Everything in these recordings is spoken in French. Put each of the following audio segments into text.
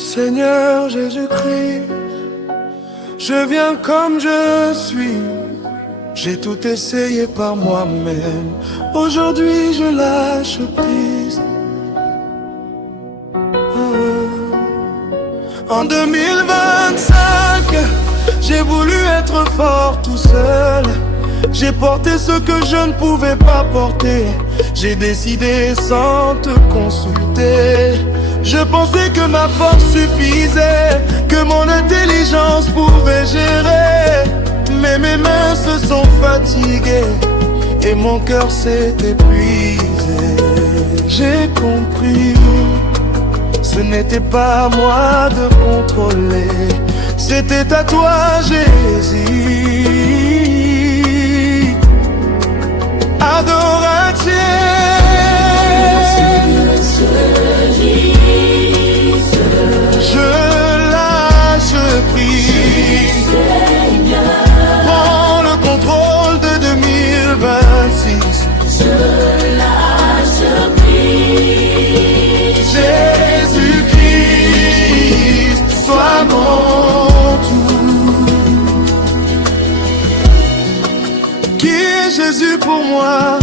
Seigneur Jésus-Christ, je viens comme je suis. J'ai tout essayé par moi-même. Aujourd'hui je lâche prise. En 2025, j'ai voulu être fort tout seul. J'ai porté ce que je ne pouvais pas porter. J'ai décidé sans te consulter. Je pensais que ma force suffisait, que mon intelligence pouvait gérer. Mais mes mains se sont fatiguées et mon cœur s'est épuisé. J'ai compris, ce n'était pas à moi de contrôler, c'était à toi Jésus. Adorateur, je lâche prise. Prends le contrôle de 2026. Je lâche prise. Jésus-Christ, sois mon tout. Qui est Jésus pour moi?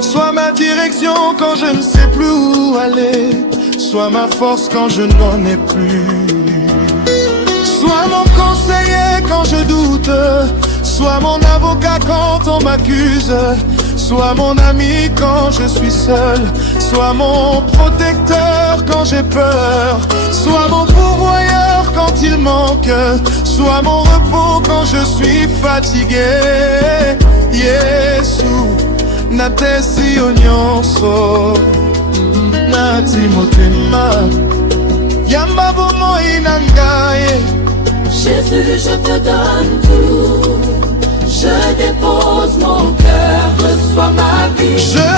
Sois ma direction quand je ne sais plus où aller. Sois ma force quand je n'en ai plus. Sois mon conseiller quand je doute. Sois mon avocat quand on m'accuse. Sois mon ami quand je suis seul. Sois mon protecteur quand j'ai peur. Sois mon pourvoyeur quand il manque. Sois mon repos quand je suis fatigué. Yesu, natesi onyonso, nati motema, yamba bomo inangaye. Jésus, je te donne tout. Je dépose mon cœur, reçois ma vie. Je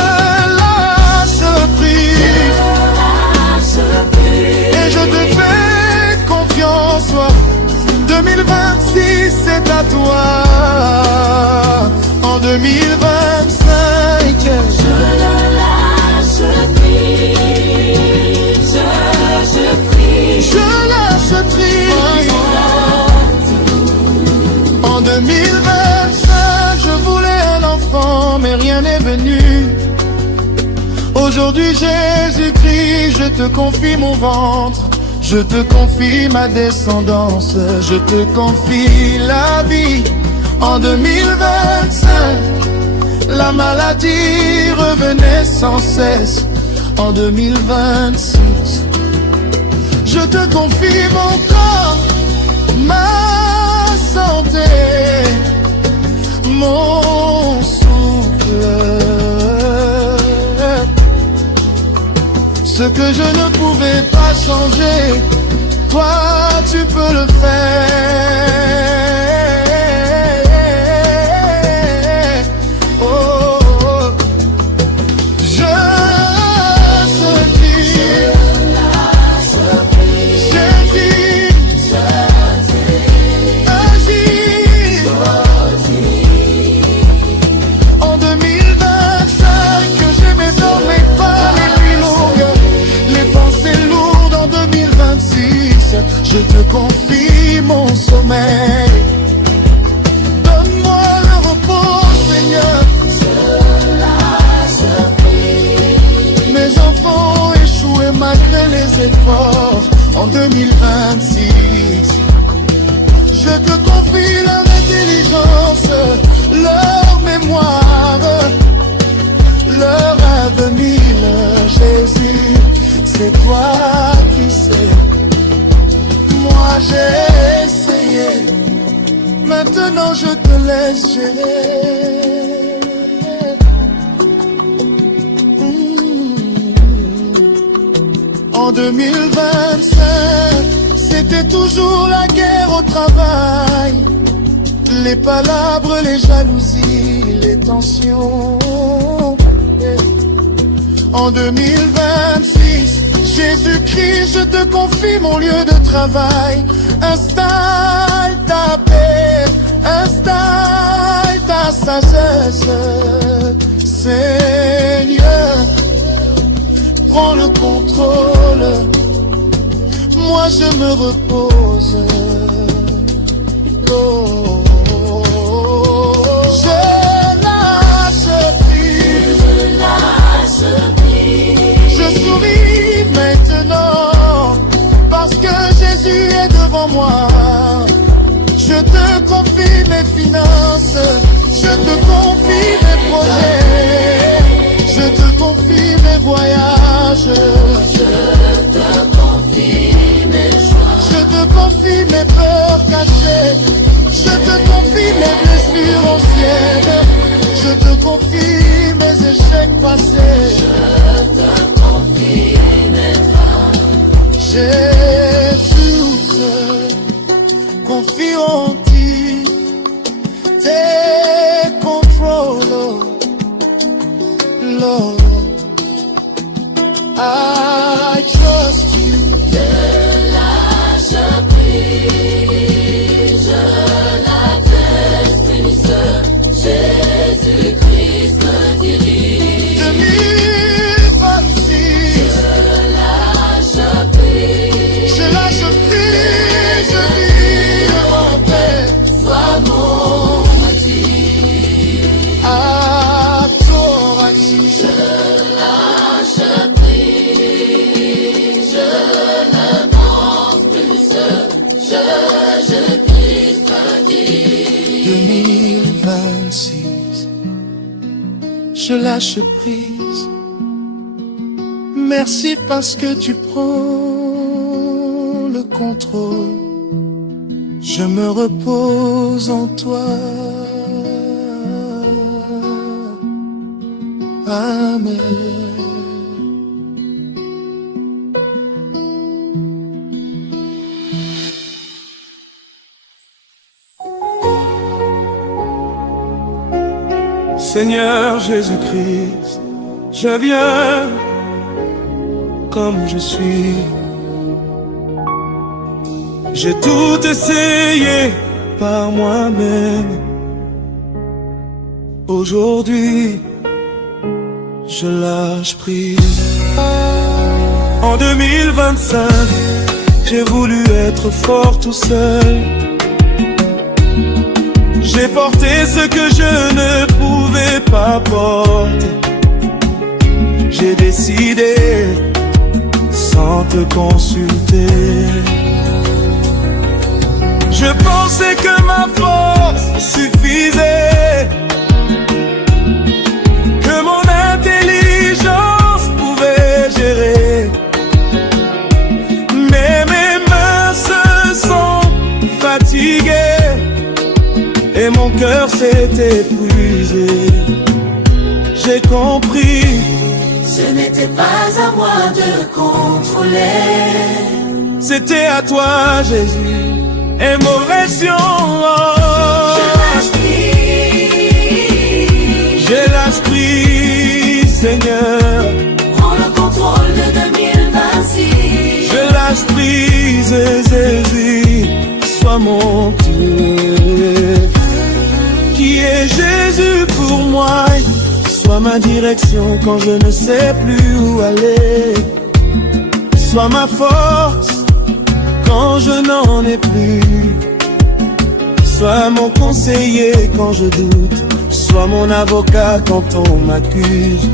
lâche prise. Et je te fais confiance. 2026 c'est à toi. En 2025 je lâche prise. Je prie. Je lâche prise. En 2025 je voulais un enfant mais rien n'est venu. Aujourd'hui Jésus-Christ, je te confie mon ventre. Je te confie ma descendance. Je te confie la vie. En 2025 la maladie revenait sans cesse. En 2026 je te confie mon corps, ma santé, mon souffle. Ce que je ne pouvais pas changer, toi tu peux le faire. Oh, oh, oh. Je je te confie mon sommeil. Donne-moi le repos, Seigneur. Je lâche prise. Mes enfants ont échoué malgré les efforts. En 2026 je te confie leur intelligence, leur mémoire, leur avenir. Jésus, c'est toi qui sais. Moi j'ai essayé, maintenant je te laisse gérer. En 2025, c'était toujours la guerre au travail. Les palabres, les jalousies, les tensions. En 2026, Jésus-Christ, je te confie mon lieu de travail. Installe ta paix, installe ta sagesse. Seigneur, prends le contrôle. moi je me repose. Oh, je lâche prise. Je souris maintenant parce que Jésus est devant moi. Je te confie mes finances, je te confie mes projets, je te confie mes voyages, je te confie mes joies, je te confie mes peurs cachées, je te confie mes blessures anciennes, je te confie mes échecs passés, je te confie mes drames. Jésus, confie en ti, take control, Lord. I trust you. Je lâche prise, je l'atteste plus, Jésus-Christ me dirige. 2026, je lâche prise, je lâche prise, je vis en paix, sois mon motif. Adoration, je lâche prise, je n'avance plus, je prise ma vie. 2026, je lâche prise. Merci parce que tu prends le contrôle. Je me repose en toi. Amen. Seigneur Jésus-Christ, je viens comme je suis. J'ai tout essayé par moi-même. Aujourd'hui, je lâche prise. En 2025, j'ai voulu être fort tout seul. J'ai porté ce que je ne pouvais pas porter. J'ai décidé sans te consulter. Je pensais que ma force suffisait, que mon intelligence pouvait gérer. Mais mes mains se sont fatiguées et mon cœur s'est épuisé. J'ai compris, ce n'était pas à moi de contrôler. C'était à toi, Jésus, et mauvaise je lâche prise, Seigneur. Prends le contrôle de 2026. Je lâche prise, Jésus, sois mon Dieu. Qui est Jésus pour moi? Sois ma direction quand je ne sais plus où aller. Sois ma force quand je n'en ai plus. Sois mon conseiller quand je doute. Sois mon avocat quand on m'accuse.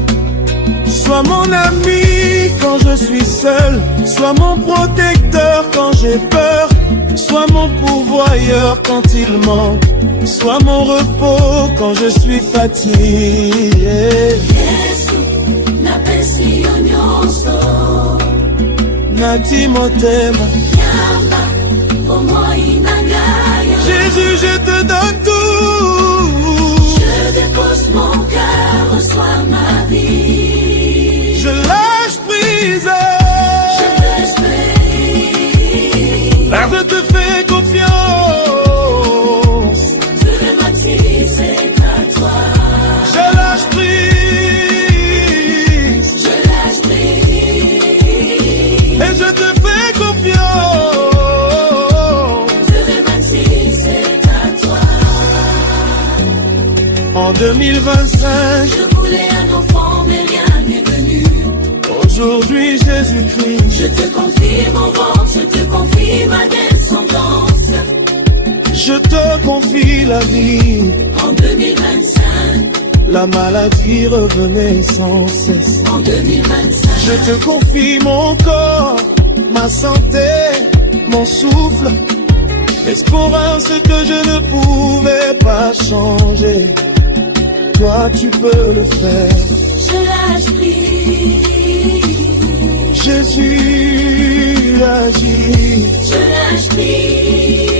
Sois mon ami quand je suis seul. Sois mon protecteur quand j'ai peur. Sois mon pourvoyeur quand il manque. Sois mon repos quand je suis fatigué. Nati motema. Jésus, je te donne tout. Je dépose mon cœur, reçois ma vie. Je lâche prise. Je laisse prise. Je te fais confiance. C'est à toi. Je lâche prise. Je lâche prise. Et je te fais confiance. 2026, c'est à toi. En 2025, je voulais un enfant, mais rien n'est venu. Aujourd'hui, Jésus-Christ, je te confie mon ventre, je te confie ma descendance. Je te confie la vie. En 2025, la maladie revenait sans cesse. En 2025, je te confie mon corps, ma santé, mon souffle, l'espérance que je ne pouvais pas changer. Toi tu peux le faire. Je lâche prise. Jésus agit. Je lâche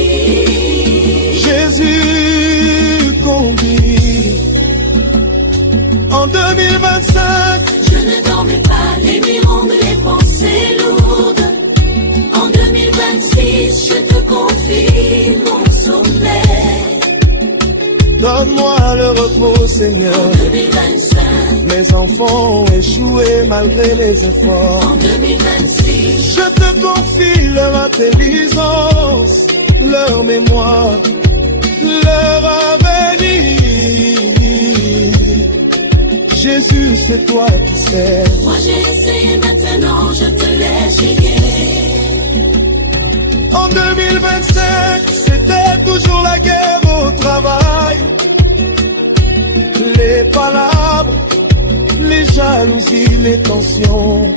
prise. Jésus conduit. En 2025, je ne dormais pas, les nuits rondes, les pensées lourdes. En 2026, je te confie mon sommeil. Donne-moi le repos, Seigneur. En 2025, mes enfants ont échoué malgré les efforts. En 2026, je te confie leur intelligence, leur mémoire, leur avenir. Jésus, c'est toi qui sais. Moi j'ai essayé, maintenant je te laisse gagner. En 2025, c'était toujours la guerre au travail. Les palabres, les jalousies, les tensions.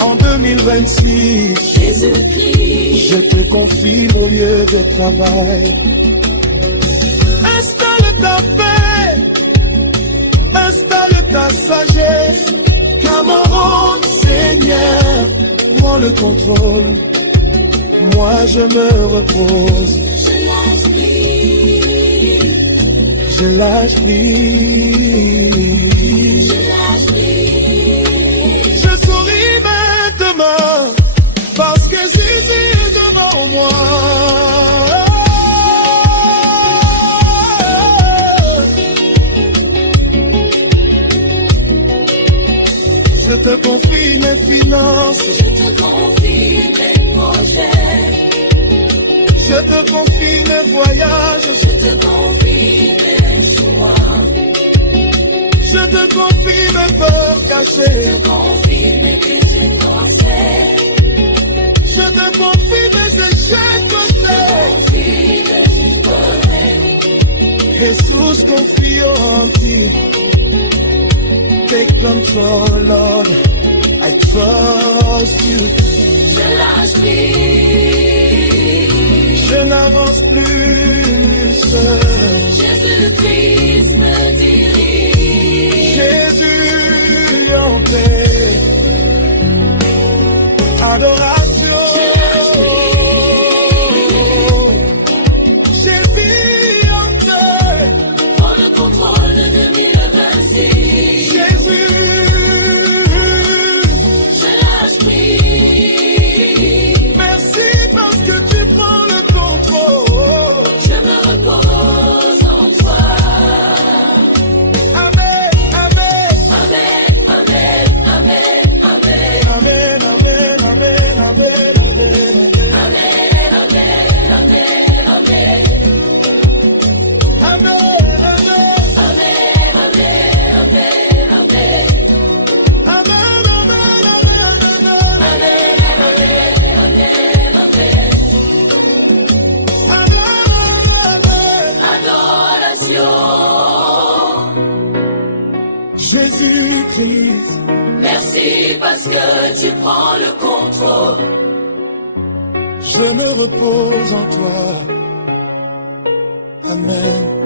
En 2026, Jésus-Christ, je te confie mon lieu de travail. Installe ta paix, installe ta sagesse. Camarade, Seigneur, prends le contrôle. Moi je me repose. Je lâche prise. Je souris maintenant parce que Jésus est devant moi. Je te confie mes finances. Je te confie mes projets. Je te confie mes voyages. Je te confie mes choix. Je te confie mes peurs cachées. Je te confie mes péchés cancers. Je te confie mes échecs causés. Jesus, confie en ti. Take control, Lord. I trust you. Je lâche prise. Je n'avance plus seul. Jésus-Christ me dirige. Jésus en paix. Adoration. Jésus en paix. Prends le contrôle de 2026. Jésus. Je lâche prise. Merci parce que tu prends le contrôle. Je me repose en toi. Amen, amen. Amen, amen, amen, amen. Amen, amen, amen, amen, amen, Amen, amen, amen, amen. amen, Jésus-Christ, merci parce que tu prends le contrôle. je me repose en toi. Amen.